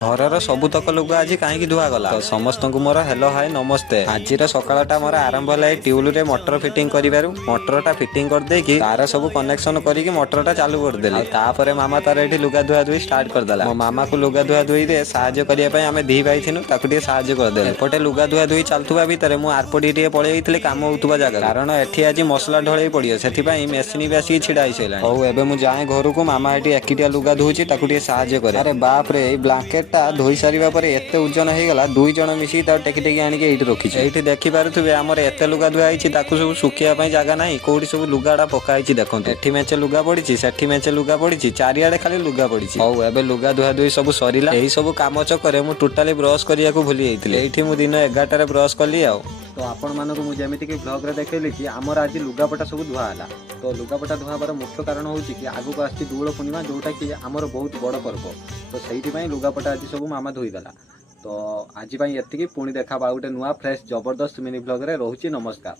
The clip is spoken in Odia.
ଘରର ସବୁତକ ଲୁଗା ଆଜି କାହିଁକି ଧୁଆଗଲା? ତ ସମସ୍ତଙ୍କୁ ମୋର ହେଲୋ ହାଏ ନମସ୍ତେ। ଆଜିର ସକାଳଟା ମୋର ଆରମ୍ଭ ହେଲା ଏଇ ଟ୍ୟୁଲରେ ମଟର ଫିଟିଂ କରିବାରୁ। ମଟରଟା ଫିଟିଂ କରିଦେଇକି ତାର ସବୁ କନେକ୍ସନ କରିକି ମଟରଟା ଚାଲୁ କରିଦେଲି। ଆଉ ତାପରେ ମାମା ତାର ଏଠି ଲୁଗା ଧୁଆ ଧୁଇ ଷ୍ଟାର୍ଟ କରିଦେଲା। ମୋ ମାମାକୁ ଲୁଗା ଧୁଆ ଧୁଇରେ ସାହାଯ୍ୟ କରିବା ପାଇଁ ଆମେ ଦି ଭାଇ ଥିଲୁ, ତାକୁ ଟିକେ ସାହାଯ୍ୟ କରିଦେଲି। ଏପଟେ ଲୁଗା ଧୁଆ ଧୁଇ ଚାଲୁଥିବା ଭିତରେ ମୁଁ ଆରପଟି ଟିକେ ପଳେଇ ଯାଇଥିଲି କାମ ହଉଥିବା ଜାଗା, କାରଣ ଏଠି ଆଜି ମସଲା ଢଳେଇ ପଡିବ, ସେଥିପାଇଁ ମେସିନ ବି ଆସିକି ଛିଡା ହେଇସାରିଲାଣି। ହଉ ଏବେ ମୁଁ ଯାଏ ଘରକୁ, ମାମା ଏଠି ଏକିଟିଆ ଲୁଗା ଧୁଉଛି, ତାକୁ ଟିକେ ସାହାଯ୍ୟ କରେ। ଆରେ ବାପରେ, ଏଇ ବ୍ଲାଙ୍କେଟ ଟା ଧୋଇ ସାରିବା ପରେ ଏତେ ଓଜନ ହେଇଗଲା, ଦୁଇ ଜଣ ମିଶିକି ତାକୁ ଟେକି ଟେକି ଆଣିକି ଏଇଠି ରଖିଛୁ। ଏଇଠି ଦେଖିପାରୁଥିବେ ଆମର ଏତେ ଲୁଗା ଧୁଆ ହେଇଛି, ତାକୁ ସବୁ ଶୁଖିବା ପାଇଁ ଜାଗା ନାହିଁ। କୋଉଠି ସବୁ ଲୁଗାଟା ପକା ହେଇଛି ଦେଖନ୍ତୁ। ଏଠି ମେଞ୍ଚେ ଲୁଗା ପଡିଛି, ସେଠି ମେଞ୍ଚେ ଲୁଗା ପଡିଛି, ଚାରିଆଡେ ଖାଲି ଲୁଗା ପଡିଛି। ହଉ ଏବେ ଲୁଗା ଧୁଆ ଧୁଇ ସବୁ ସରିଲା। ଏଇ ସବୁ କାମ ଚକରେ ମୁଁ ଟୋଟାଲି ବ୍ରଶ କରିବାକୁ ଭୁଲି ଯାଇଥିଲି। ଏଇଠି ମୁଁ ଦିନ 11ଟାରେ ବ୍ରଶ କଲି ଆଉ। ତ ଆପଣମାନଙ୍କୁ ମୁଁ ଯେମିତିକି ବ୍ଲଗରେ ଦେଖେଇଲି କି ଆମର ଆଜି ଲୁଗାପଟା ସବୁ ଧୁଆ ହେଲା। ତ ଲୁଗାପଟା ଧୁଆ ହେବାର ମୁଖ୍ୟ କାରଣ ହେଉଛି କି ଆଗକୁ ଆସୁଛି ଦୋଳ ପୂର୍ଣ୍ଣିମା, ଯୋଉଟାକି ଆମର ବହୁତ ବଡ଼ ପର୍ବ। ତ ସେଇଥିପାଇଁ ଲୁଗାପଟା ଆଜି ସବୁ ମାମା ଧୋଇଦେଲା। ତ ଆଜି ପାଇଁ ଏତିକି, ପୁଣି ଦେଖା ହବା ଆଉ ଗୋଟେ ନୂଆ ଫ୍ରେଶ ଜବରଦସ୍ତ ମିନି ବ୍ଲଗରେ। ରହୁଛି, ନମସ୍କାର।